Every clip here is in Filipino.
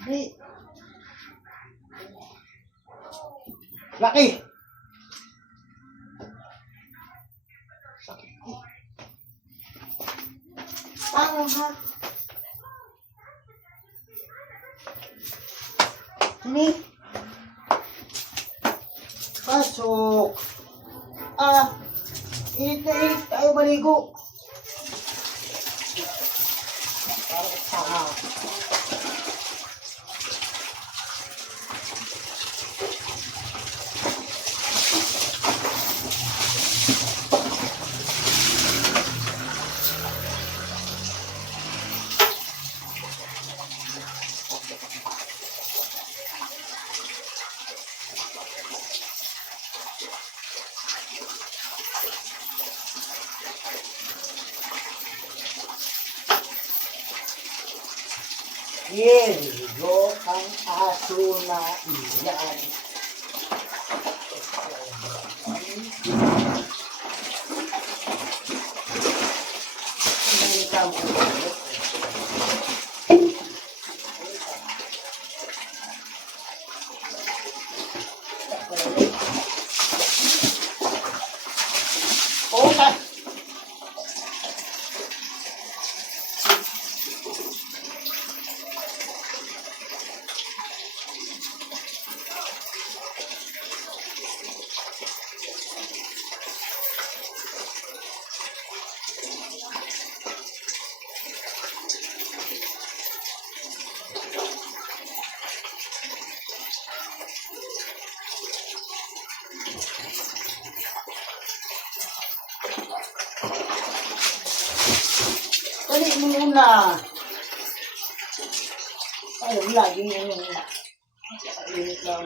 Di. Laki. Sakit. Ano ha? Sini. Pasok. Ah. Init na init. Tayo maligo. Ah. Yelo ang aso na iyan. Okay. Dali muna. Ayun, lagi yung init lang.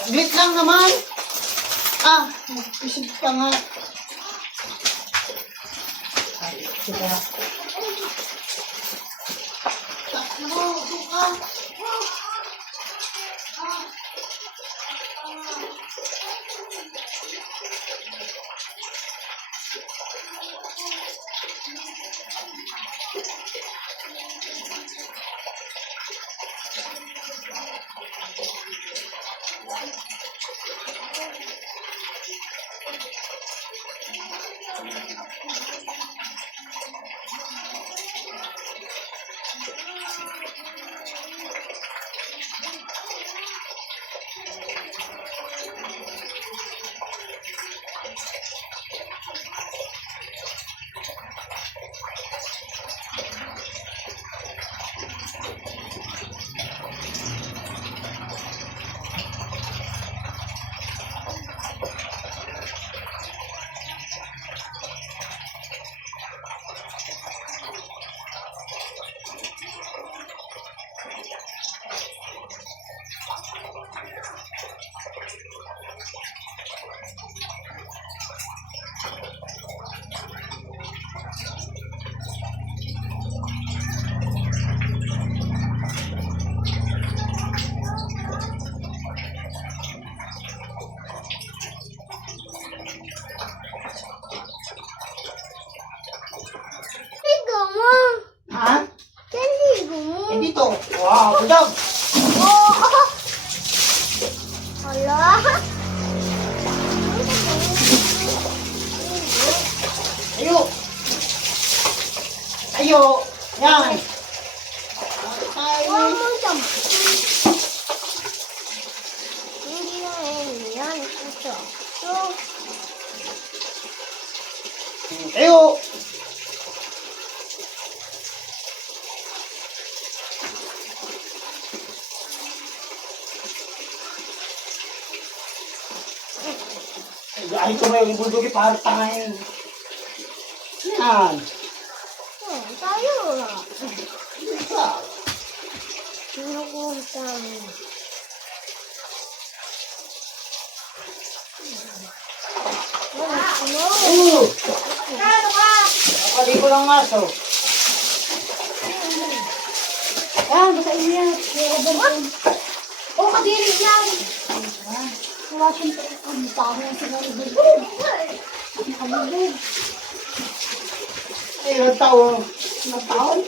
Saglit lang naman. Ah, mag-isip ka nga. Ay, sige. Takbo, suka. Ligo mo. Ha? Yan ligo mo. Eh, dito. Wow, budog. Oh! Hala? Tayo. Tayo. Yan. Tayo. Huwag mo dyan. Hindi na yan. Ito. So, Tayo. Ay, ito may buldugi para tangayin. Yan. tayo. Isa. Sino ko tayo? Ano? Oo. Ano ka? Kapali ko ng aso. Ah, basta iyan. Oh! dili yan. Wala siyang ang tao na sinalibig. Nakalibig. Ay, ilang taon. Ilang taon?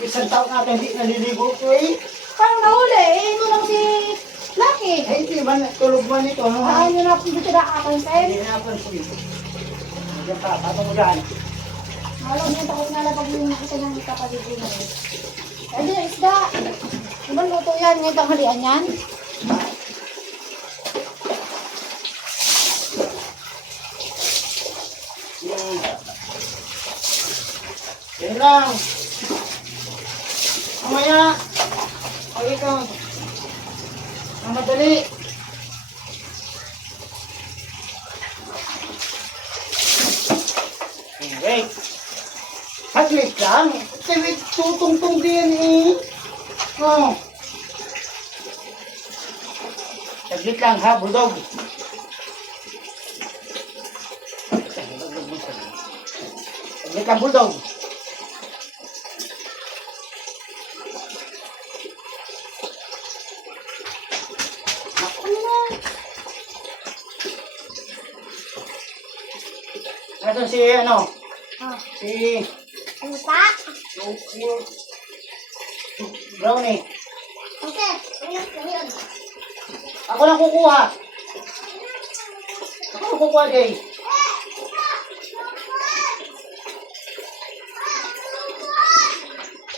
Isang taon natin hindi naliligo ko eh. Parang nahuli. Eh, ito lang si Lucky. Ay, hindi man, tulog man ito. Ano ha? Ayaw niyo na dito na akapansin. Hindi na ako dito. Diyan pa, patong mo dyan. Alam niya, takot nga lang pag yung nakita niyang kapaligo na eh. Ay, di, isda. Diba luto yan? Ngayon tanghalian yan? Yan lang. Mamaya. Pag ikaw. Ang madali. Wait. Saglit lang. Saglit, tutungtong din eh. Oh. Saglit lang ha, bulldog. Saglit lang, bulldog. Ako na. Nasaan si ano? Oh. Si Ano pa? Brownie. Okay. Ayun. Ako lang kukuha. Ako lang kukuha, Jay.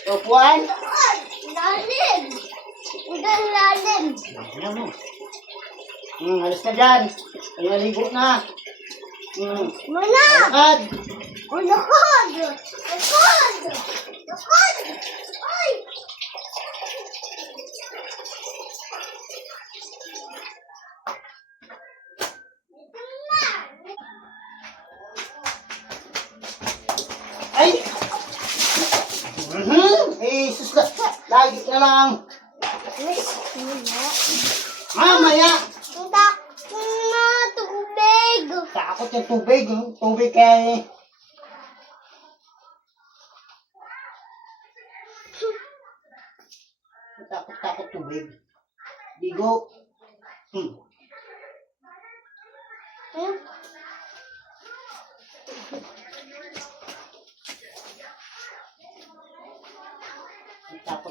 Upuan? Lalim. Udah lalim. Ano mo? Alis na dyan. Ay, naligo na. Mana? Lakad. Oh, lakad. Lakad. Lakad. Ay. Ay! Eh, sus na. Lagi na lang. Mamaya. Tidak na tubig. Takot yung tubig. Tubig kaya eh. Takot tubig. Digo.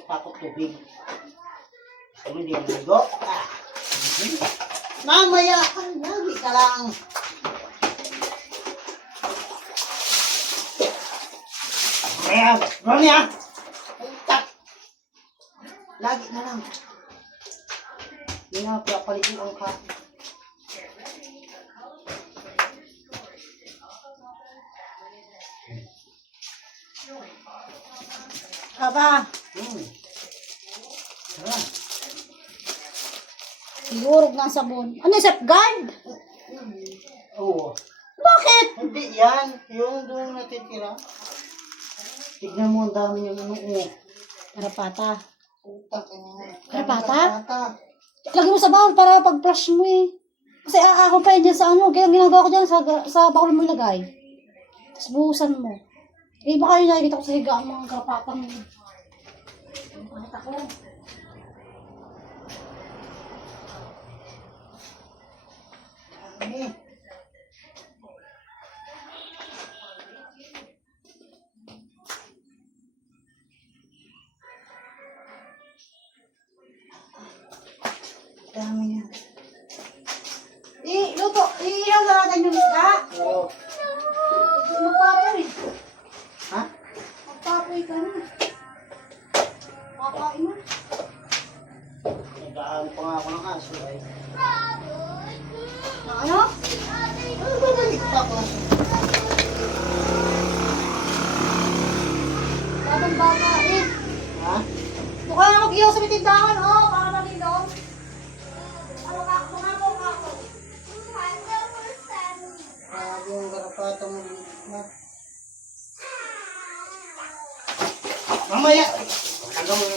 Takot tubig. Gusto mo hindi ang ligo? Mamaya. Lagi ka lang. Mamaya. Mamaya. Lagi na lang. Hindi na pinapaliguan ka. Aba, Tara. sigurog ng sabon. Ano yung safeguard? Oo. Bakit? Hindi yan. Yung doon natitira. Tignan mo ang dami yung ano eh. Karapata. Utak eh. Karapata? Karapata. Lagyan mo sa bawal para pag-flush mo eh. Kasi aako pa yun dyan sa ano. Kaya ang ginagawa ko dyan sa bawal mo ilagay. Tapos buhusan mo. Eh baka yun nakikita ko sa higa ang mga karapatang yun. Bakit ako? Eh. Dami yan. Luto. Iihaw na natin yung isda. Oo. Magpapoy. Ha? Magpapoy ka na. Kakain mo. Nag-aaral pa nga ako ng aso eh. Na ano? Ano ba balik pa ako? Batang bata eh. Ha? Mukha na mag-ihaw sa mitindahan. Oh, para malinaw. Ano ka? Mga ako. Grabe yung karapata mo. Mamaya! Hanggang mo.